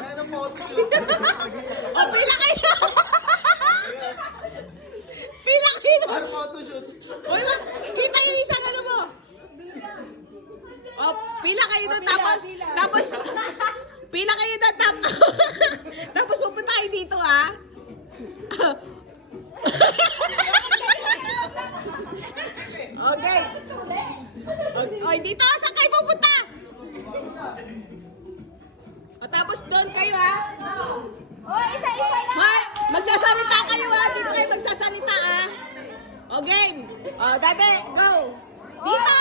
Ano photoshoot? O, pila kayo! Pila kayo! Ano photoshoot? Uy, kita yung isang ano mo! O, pila kayo doon, tapos, pila kayo doon, tapos pupunta kayo dito, ha? Okay. Oy, dito, saan kayo pupunta? O, tapos doon kayo, ha? Oh, isa-isa na. Hoy, magsasalita kayo, ha? Dito kayo magsasalita, ha? O, game. O, dati, go. Dito!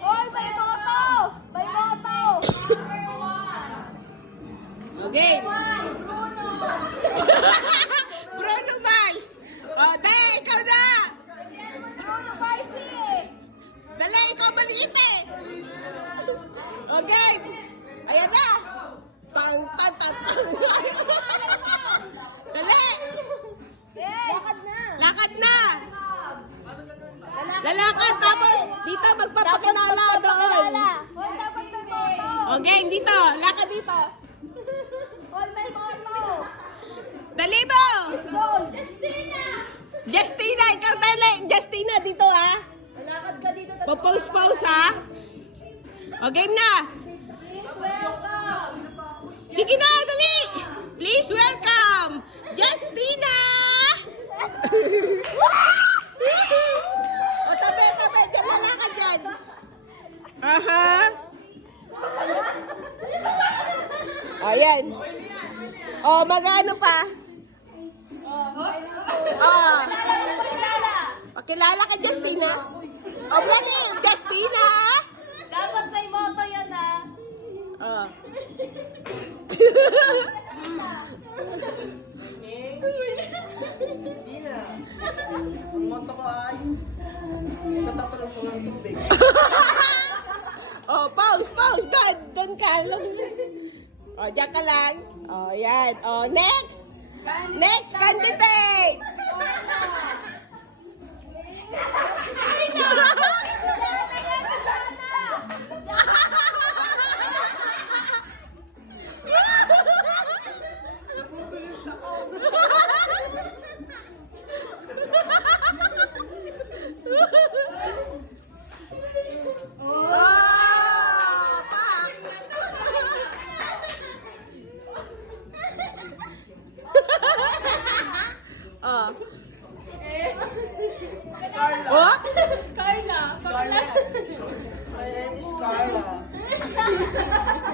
Oy, may boto! May boto! O, game. Bruno! Bruno Mars. O, de, ikaw na. Bruno Marcy! Dali, ikaw maliit, eh. O, game. Ayan na. Tang, tang, tang, tang. Dali. Lakad na! Lakad na. Lalakad, tapos dito magpapakilala doon. Hoy, dapat may boto! O, game, dito. Lakad dito. Hoy, may boto! Dali mo. Goal! Justina! Justina, ikaw dali. Justina, dito, ha. Lalakad ka dito. Popose-pose, ha. O, game na. Please welcome! Sige na, dali. Please welcome, Justina. O, tabi, tabi. Diyan, lalakad dyan. Aha. O, yan. O, mag-ano pa? O, pakilala ka, Justina. O, dali, Justina. Dapat may boto yan, ha? O. Christina. Ang motto ko ay katatalon ko ng tubig. Oh, pause, pause. Doon ka. Oh, diyan ka lang. Oh, yan. Oh, next. Next candidate. Oh. Carla. Oh? Carla! Carla. My name is Carla.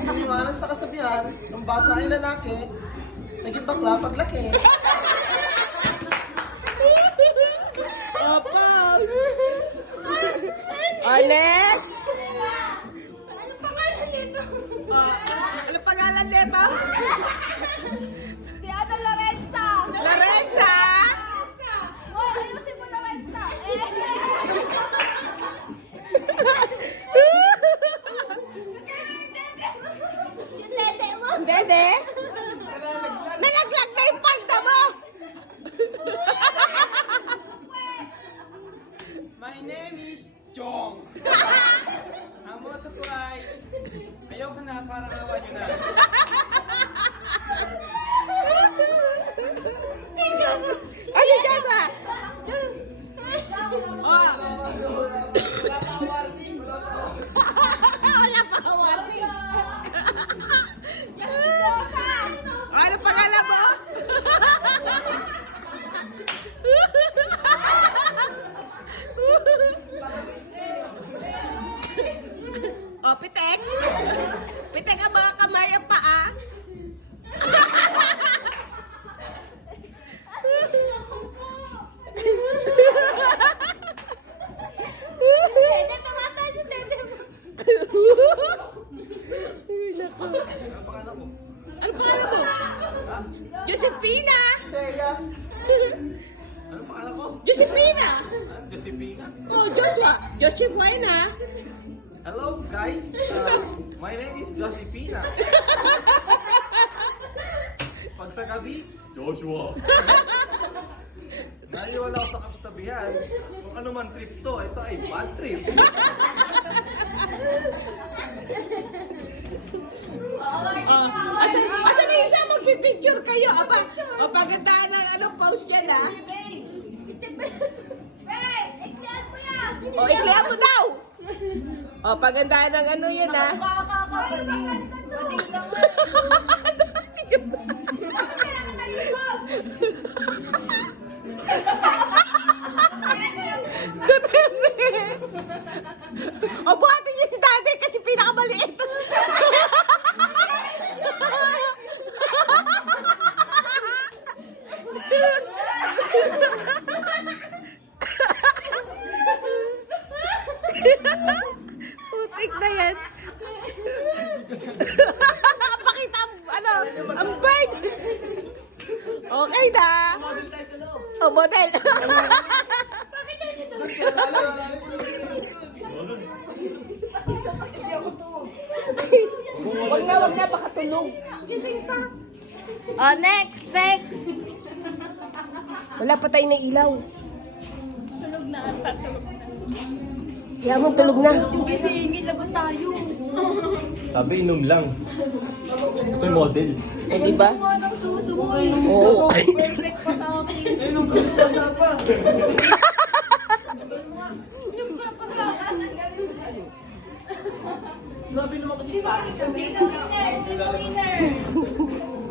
Iniwanan sa kasabihan, ang bata ay lalaki, naging bakla paglaki. Oh, pause. Oh, next. Ano pangalan nito? Oh, ano pangalan nito? Si Ana Lorenza! Lorenza. Hoy, ayusin mo Lorenza! Yung dede mo! Dede? Nalaglag na yung palda mo. My name is Chong. Ang motto ko ay, ayoko na, parang awa nyo na. Oh, si Joshua. Oh. Wala pa warning, wala pa. Wala pa warning. Ano pangalan mo? Oh, pitek. Pitek ang mga kamay ang paa. Dede, tumatay yung dede mo! Ang pangalan mo? Ano pangalan mo? Josephina. Seya. Ano pangalan mo? Josephina. Josephina. Oh, Joshua. Josephina. Hello guys, my name is Josephina. Pag sa gabi, Joshua. Naniwala ako sa kasabihan, kung ano man trip to, ito ay bad trip. Oh, asa magpipicture kayo. O, pagandaan ng ano, post yan, ha? Iklian mo yan! O, iklian mo daw. O, pagandaan ng ano yan, ha? Si Diyos. Duterte. O, buhatin niyo si Daddy kasi pinakamaliit. Putik na yan. Pakita ano, ang bird. Okay na. Model tayo sa loob. O, model. Wag na, baka tulog. Oh, next. Wala pa tayo na ilaw. Kaya mo tulog na. Gisingin, laban tayo. Sabi, inom lang. Ito yung model. O, diba? Ano ang susumoy? Oo. Perfect pa sa akin. Grabe naman kasi pangit.